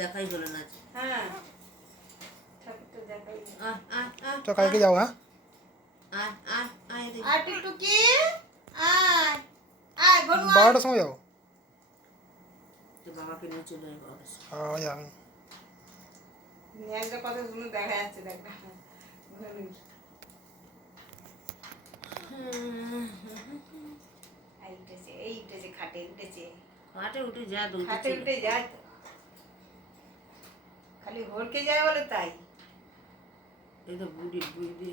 দেখাই হলো না। হ্যাঁ ঠাকুর তো দেখাই। তো কালকে যাও। হ্যাঁ আর টুকটুকি আয় আয় ঘনু আয়। 12টার সময় যাবো। তো বাবাকে নিয়ে চলে যাবো। হ্যাঁ যাবেন। একটা কথা শুনে দেখা যাচ্ছে দেখ ঘনুর। এই উঠেছে খাটে উঠেছে। খাটে উঠে যা খাটে উঠে যায় তো খালি হড়কে যায় বলে তাই। এই তো বুড়ি বুড়ি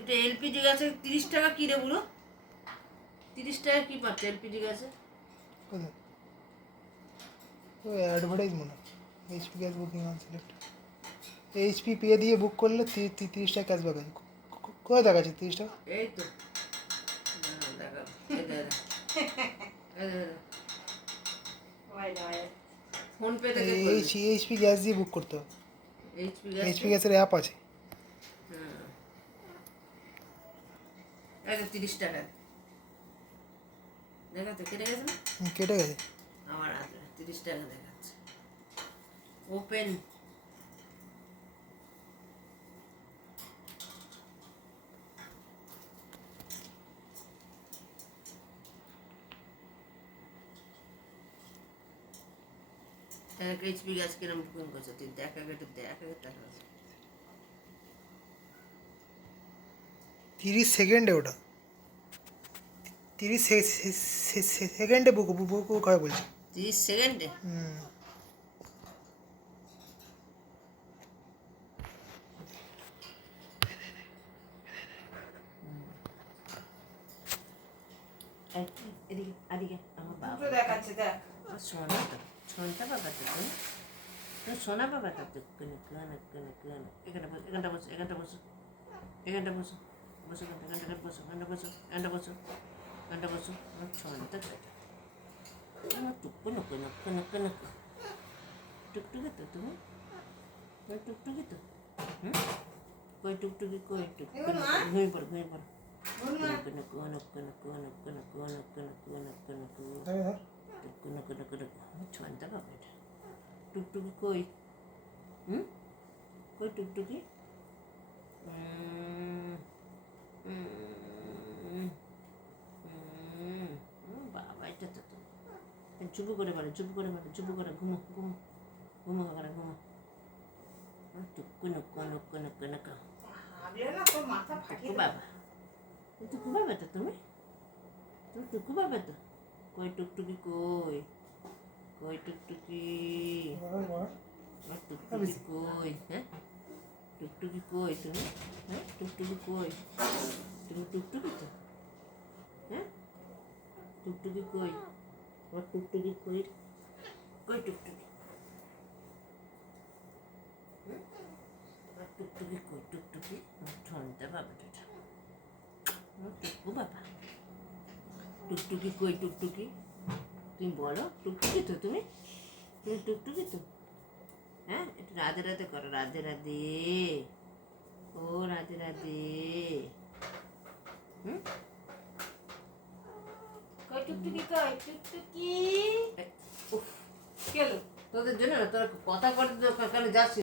এটা এলপিজি গাছে 30 টাকা কি রে বুড়ো? 30 টাকা কি পাচ্ছে এলপিজি গাছে? কোথায়? ওই অ্যাডভার্টাইজ মনে হয়। HP gas booking on select. HP pay দিয়ে বুক করলে 30 টাকা ক্যাশব্যাক আছে। কোথায় দেখাচ্ছে 30 টাকা? এই তো দেখা ফোন পে থেকে এইচপি গ্যাস দিয়ে বুক করতে হবে। এইচপি গ্যাসের অ্যাপ আছে। হ্যাঁ 30 টাকা দেখাচ্ছে কেটে গেছে না? কেটে গেছে। আমার 30 টাকা দেখাচ্ছে। ওপেন এইচপি গ্যাস কিরম বুকিং করছে তুই দেখা একটু দেখা 30 সেকেন্ডে ওটা 30 সেকেন্ডে বুক হয় বলছি। 30 সেকেন্ডে? এদিকে এদিকে আমার বাবা দেখাচ্ছে দেখ সোনা তো সোনটা বাবা তো সোনা বাবা তো এখানটা বসো এখানটা বসো এখানটা বসো এখানটা বসো বসো এখানটা বসো এখানটা বসো এখানটা বসো এখানটা বসো আমার সোনটা আমার টুকু নকু নকু নকু নকু টুকটুকি তো তুমি টুকটুকি তো কই টুকটুকি কই টুকটুকি ঘুমিয়ে পড়ো ঘুমিয়ে পড়ো ছয়টা বাবা এটা টুকটুকি কই কই টুকটুকি বাবা এটা তো চুপু করে বলে চুপু করে বলে চুপু করে ঘুমো ঘুমো ঘুমো করে ঘুমো টুকু নক্কু নক্কু নক্কু নক্কু বাবা টুকু বাবা তো তুমি টুকু বাবা তো কই টুকটুকি কই কই টুকটুকি টুকটুকি কই হ্যাঁ টুকটুকি কই তুমি হ্যাঁ টুকটুকি কই তুমি টুকটুকি তো হ্যাঁ টুকটুকি কই আমার টুকটুকি কই কই টুকটুকি টুকটুকি কই টুকটুকি ঠনটা বাবা টুকু বাবা টুকটুকি কই টুকটুকি তুমি বলো টুকটুকি তো তুমি তুমি টুকটুকি তো হ্যাঁ একটু রাধে রাধে করো রাধে রাধে ও রাধে রাধে কই টুকটুকি কই টুকটুকি তোদের জন্য তোর কথা করতে যাচ্ছিস